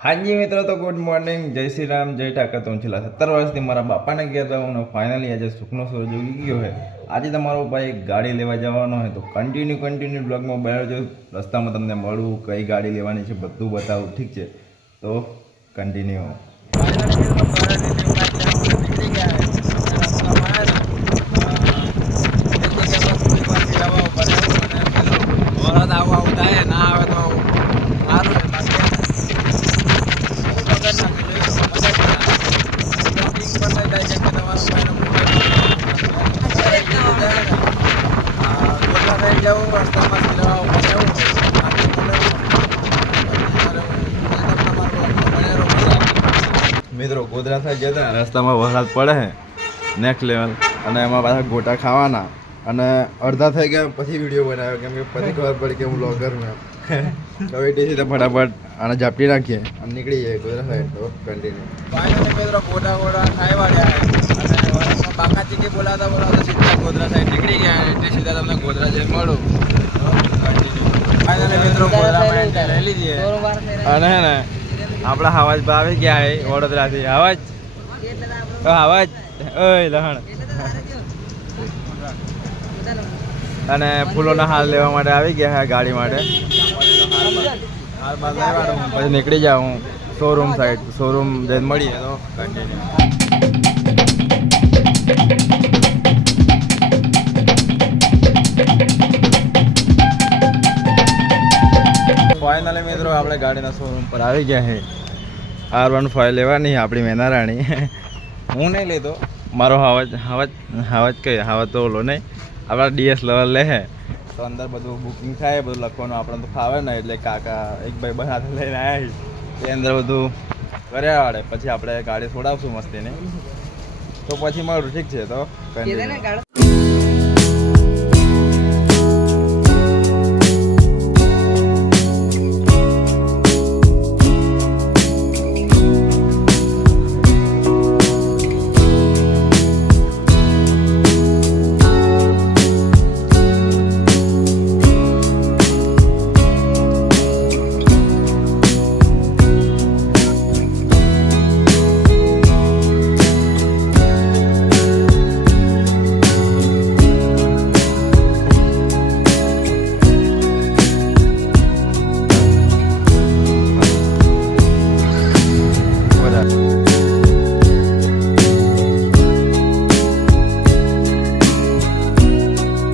हाँ जी मित्रों, तो गुड मॉर्निंग, जय श्री राम, जय ठाकर। तो छेल्ला 17 વર્ષથી મારા બાપાને ઘેર જવાનું ફાઇનલી આજે સુખનો સૂરજ ઉગી ગયો છે। આજે તમારો ભાઈ ગાડી લેવા જવાનો હોય તો કન્ટિન્યુ બ્લોગમાં બનાવજો। રસ્તામાં તમને મળું, કઈ ગાડી લેવાની છે બધું બતાવું, ઠીક છે? તો કન્ટિન્યુ। મિત્રો ગોધરા સાઈડ જતા રસ્તામાં વરસાદ પડે છે નેક્સ્ટ લેવલ, અને એમાં પાછા ગોટા ખાવાના, અને અડધા થઈ ગયા પછી વિડીયો બનાવ્યો કેમ કે પછી ખબર પડી કે હું બ્લોગર મેં હવે સીધા ફટાફટ આને ઝાપટી નાખીએ અને નીકળી જાય ગોધરા સાઈડ। તો કન્ટિન્યુ મિત્રો ગોટા ખાઈ વાળ્યા અને બાકાજી કે બોલાતા સીધા ગોધરા સાઈડ નીકળી ગયા એટલે સીધા તમને ગોધરા જઈને મળું। ફાઇનલી મિત્રો ગોધરા લઈ લીધી અને હે ને આપણા હવાજ આવી ગયા હે વડોદરાથી। હવાજ હવાજ ઓય લહણ અને ફૂલોના હાર લેવા માટે આવી ગયા હે ગાડી માટે। પછી નીકળી જાઉં શોરૂમ સાઈડ, શોરૂમ જઈને મળીએ તો કન્ટિન્યુ। ફાઇનલી મિત્રો આપણે ગાડીના શોરૂમ પર આવી ગયા છે। R15 લેવાની આપણી મેનારાણી। હું નહીં લેતો, મારો હાવજ તો ઓલો નહીં, આપણા DS લેવલ લે છે તો અંદર બધું બુકિંગ થાય, બધું લખવાનું આપણને તો ફાવે ને, એટલે કાકા એક ભાઈ બનાતે લઈને આવ્યા એ અંદર બધું કર્યા વાળે પછી આપણે ગાડી છોડાવશું મસ્તીને, તો પછી મળું, ઠીક છે? તો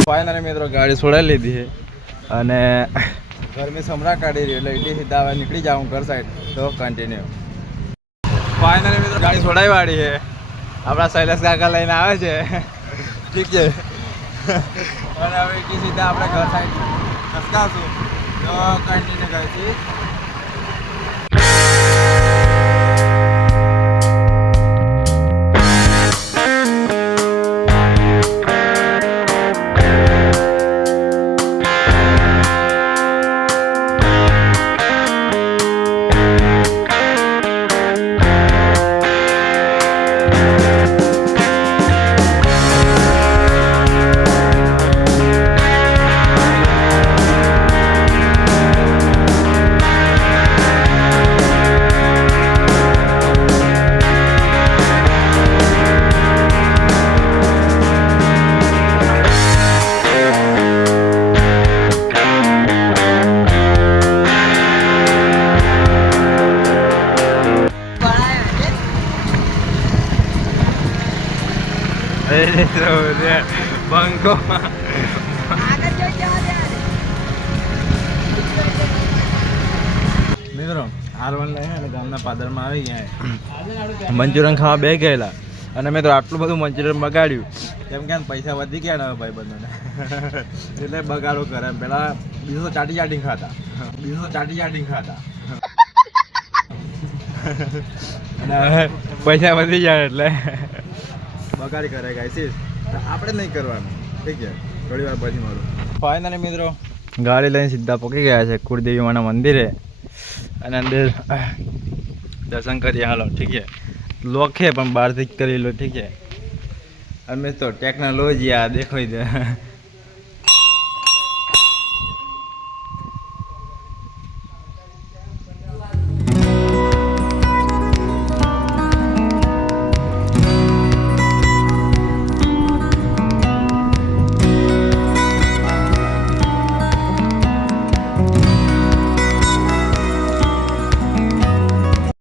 ફાઇનલી મિત્રો ગાડી છોડાવી લીધી છે અને ગરમી સમરા કાઢી રહી એટલે એટલી સીધા હવે નીકળી જાઉં ઘર સાઈડ। તો કન્ટિન્યુ। ફાઇનલી મિત્રો ગાડી છોડાવી વાળી છે, આપણા શૈલેષ કાકા લઈને આવે છે, ઠીક છે? અને હવે એટલી સીધા આપણે ઘર સાઈડ ખસકાશું। તો કન્ટિન્યુ કરીશું। બંકો મિત્રો R1 લઈ અને ગામના પાદરમાં આવી ગયા, મંચુરિયન ખાવા બે ગયેલા અને મિત્રો આટલું બધું મંચુરિયન બગાડ્યું કેમ કે પૈસા વધી ગયા ને ભાઈ બંધોને એટલે બગાડો કરે। પેલા બીજો ચાટી ખાતા અને હવે પૈસા વધી જાય એટલે બગાડી કરે ગાઈસીસ, આપણે નહીં કરવાનું, ઠીક છે? થોડી વાર પછી મળું। ફાઇનલી મિત્રો ગાડી લઈને સીધા પહોંચી ગયા છે કુળદેવી માના મંદિરે અને અંદર દર્શન કરીએ, હાલો, ઠીક છે? લોક છે પણ બહારથી જ કરી લો, ઠીક છે? અમે તો ટેકનોલોજી આ દેખો